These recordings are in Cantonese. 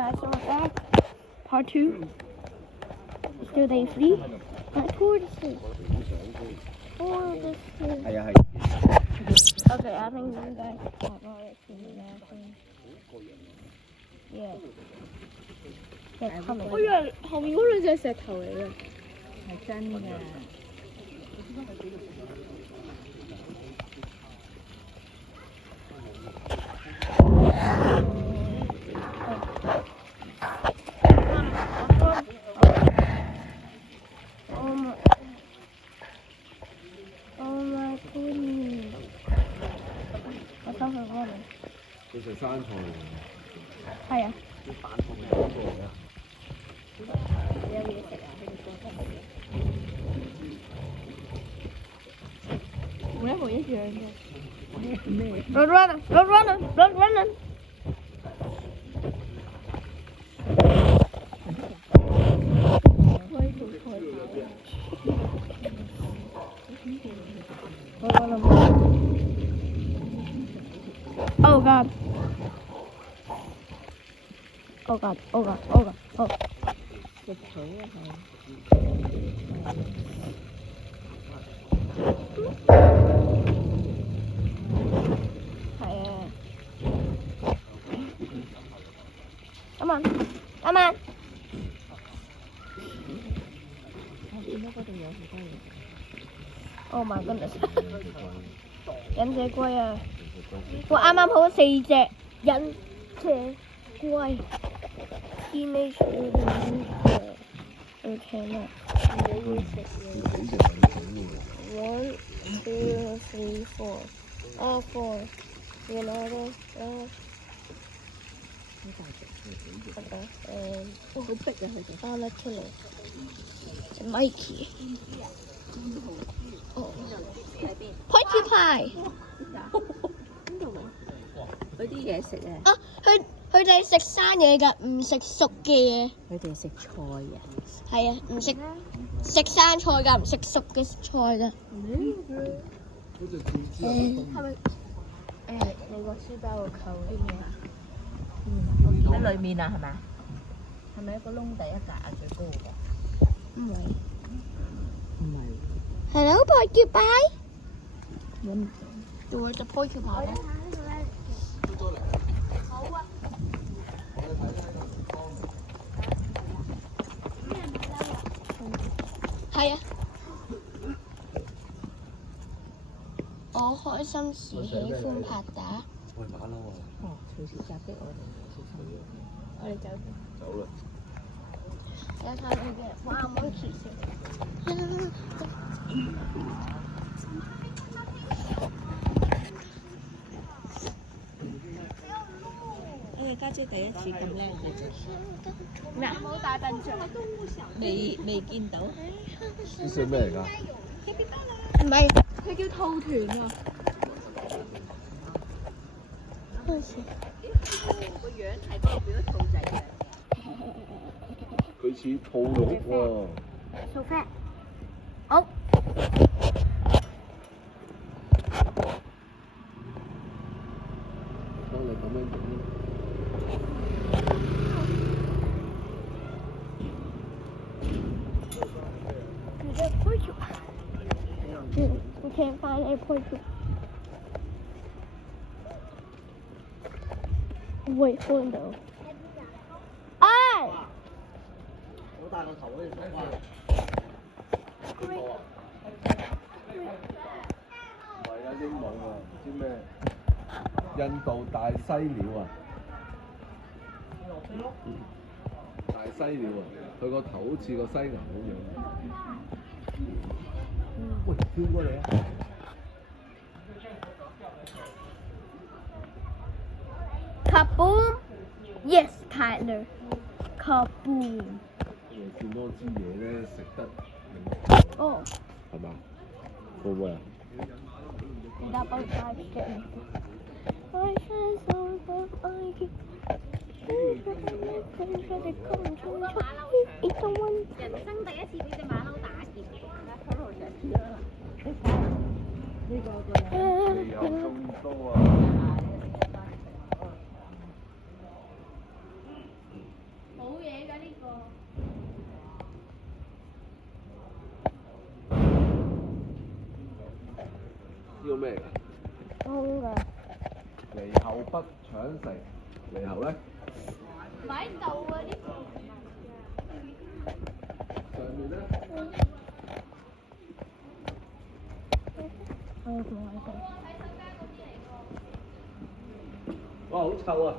guys, so we're back. Part 2. Still day 3. Part 2 or the 6? 4 of the 6. Okay, I think you guys have already seen the last one. Yeah. That's coming. 我以為後面嗰兩隻係石頭嚟嘅，係真嘅。佢食生菜嚟係啊。啲蛋殼係嗰個嚟啊！有嘢食啊！佢哋覺得每一模一樣嘅。咩？ Road runner, road runner, road runner. Oh God. Oh God, oh God, oh God, oh. 食草啊係啊。Come on, come on. 我見到嗰度有好多嘢。Oh my goodness. 忍者龜啊！我啱啱好4隻忍者龜。Teenage Mutant Ninja Turtles. 1, 2, 3, 4. Ah, 4. Leonardo. Okay. And 好逼啊！佢哋。Donatello. And Mikey. Oh. Porcupine. 邊度啊？嗰啲嘢食啊！啊，佢哋食生嘢㗎，唔食熟嘅嘢。佢哋食菜啊！係啊，唔食生菜㗎，唔食熟嘅菜㗎。係咪？你個書包個扣啲咩啊？喺裏面啊，係咪？係咪一個窿第一格啊？最高嘅？唔係。唔係。Hello, porcupine. 做隻 porcupine 咧。係啊。我開心時喜歡拍打。喂，馬騮啊！哦，隨時襲擊我哋，小心。我哋走先。走啦！有睇你嘅，哇！monkey 先。家姐第一次咁叻嘅啫。咩啊？冇大笨象。未見到。呢隻咩嚟㗎？唔係。佢叫兔團啊。開始。個樣係嗰個變咗兔仔嘅。佢似兔肉喎。So fat。好。當你咁樣整。We can't find a porcupine. Wait, hold on. 哎！好大個頭好似想話。唔係啊，鸚鵡啊，唔知咩？印度大犀鳥啊！大犀鳥啊！佢個頭好似個犀牛咁樣。喂，跳過嚟啊！ Kaboom! Yes, Tyler. Kaboom. 見多支嘢咧，食得哦，係嘛？會唔會啊？你打幫快嘅。I shine so bright, I keep. 人生第一次俾隻馬騮打劫，呢個你有咁多啊！咩嚟㗎？空㗎。獼猴不搶食，獼猴咧擺度啊啲。上面咧哇好臭啊！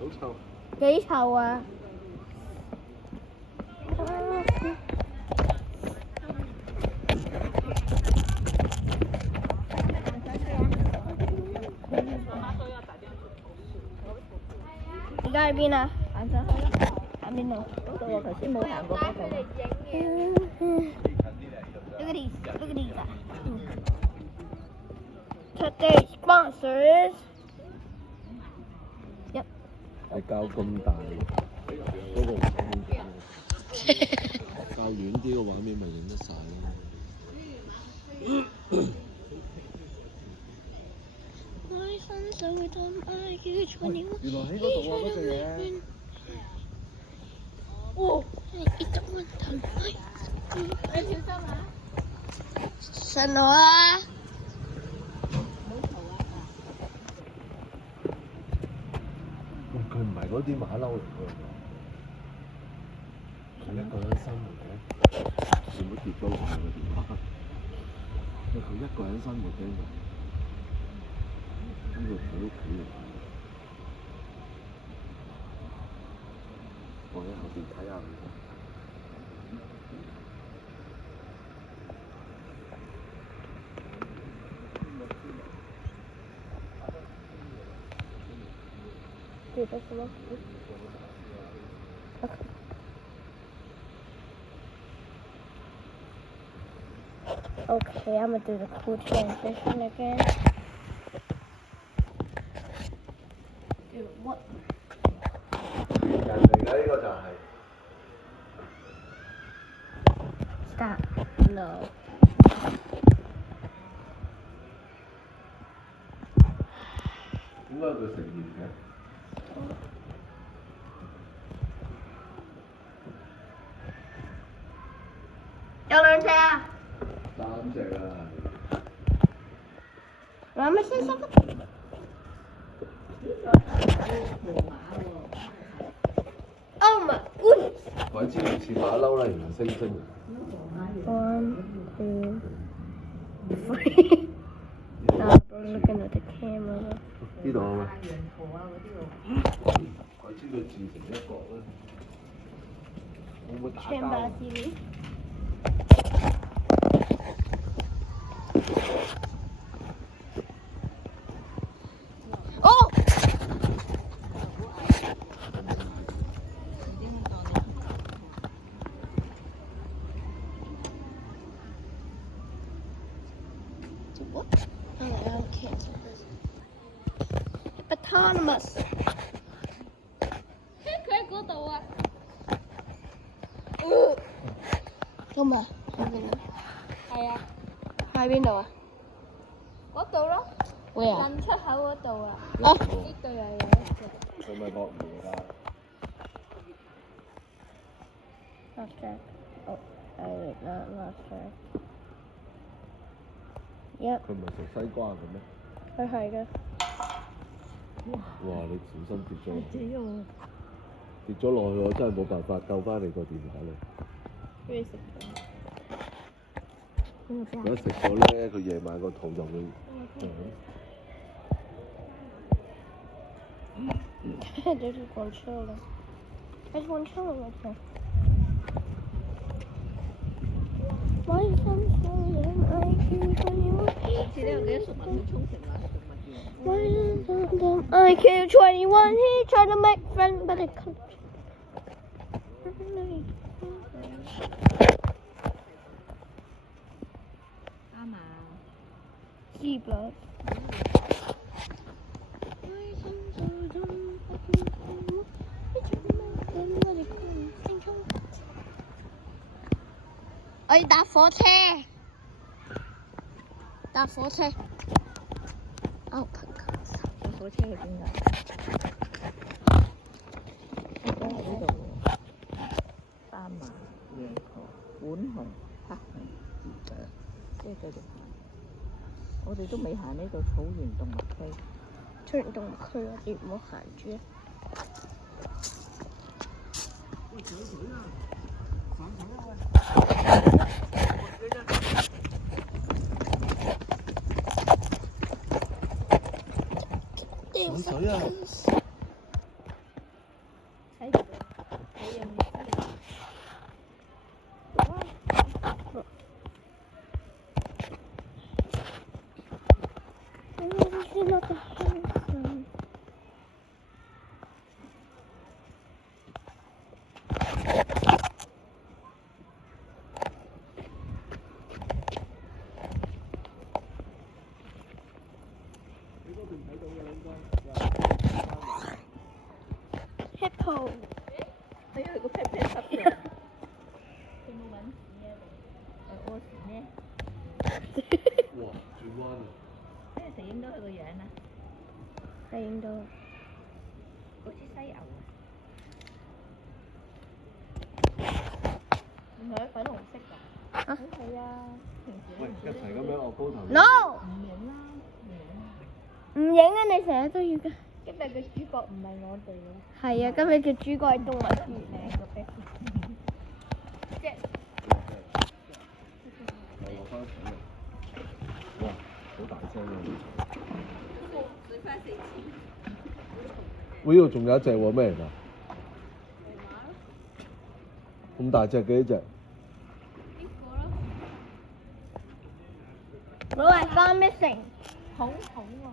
好臭。幾臭啊！而家喺邊啊？行上去啦，喺邊度？嗰度我頭先冇行過嗰度。 Look at these. Look at these. Today's sponsors. Yep. 係較咁大，嗰個唔使咁大，較遠啲嘅畫面咪影得晒咯。原來喺嗰度啊嗰隻嘢。哦，一種問題。你小心啊！信我啊！佢唔係嗰啲馬騮嚟㗎，佢一個人生活嘅，全部跌咗落去個電話。佢一個人生活嘅，呢個佢屋企嚟。我喺後邊睇下佢。Dude, that's a lot. Okay, I'm gonna do the cool transition again. Dude, what? 人嚟㗎呢個就係。Stop. No. 點解佢成年嘅？有兩隻啊！三隻啊！兩蚊先生。Oh my goodness! 鬼知唔似馬騮啦，原來猩猩。1, 2, 3. Stop looking at the camera. 呢度啊嘛。鬼知佢自成一角咧，會唔會打交啊？ Oh! What? Oh, I can't. Hippopotamus. 佢喺嗰度啊！咁啊？喺邊度？係啊，喺邊度啊？嗰度咯， Where？近出口嗰度啊。哦，呢度又有一隻。佢咪惡魚㗎？ Not sure. Oh, not sure. Yep，佢唔係食西瓜嘅咩？佢係嘅。哇！你小心跌咗落去，跌咗落去我真係冇辦法救翻你個電話啦。俾你食咗。如果食咗咧，佢夜晚個肚就會There's just one chilling. There's one chilling right there. Why is I'm chilling? I can't tell 似呢度幾多寵物去沖繩啊？寵物園。 Why is I can't 21? He tried to make friends, but it couldn't. 啱嘛？Zebra. I 搭火車，搭火車。Oh, 坐火車去邊㗎？喺呢度喎。斑馬、羊駝、熊、黑熊，即係佢哋。我哋都未行呢度草原動物區。草原動物區我哋唔好行住。上水啊！睇住你有冇知？Hippo。哎呀，個屁屁濕咗。佢冇揾屎啊！屙屎咩？哇，轉彎啊！跟住就影到佢個樣啦，係影到。好似犀牛啊！唔係粉紅色㗎。啊？係啊，平時喂，一齊咁樣惡高頭。 No，唔影啦，唔影啦。唔影啊！你成日都要㗎。今日嘅主角唔係我哋咯。係啊，今日嘅主角係動物園。靚個啤。即係又落翻水啊！哇，好大聲啊！水花四濺。呢度仲有一隻喎，咩嚟㗎？咁大隻嘅呢隻？老係 found missing。恐恐啊！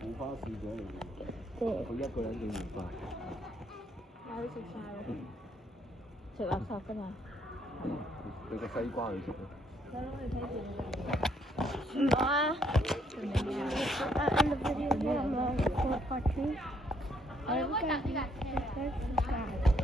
冇花市者嚟嘅，佢一個人整完飯。帶佢食晒咯。食垃圾㗎嘛？俾個西瓜佢食咯。細佬，你睇住我。唔好啊。end the video here. I'm gonna record part 2.我哋可以搭呢架車。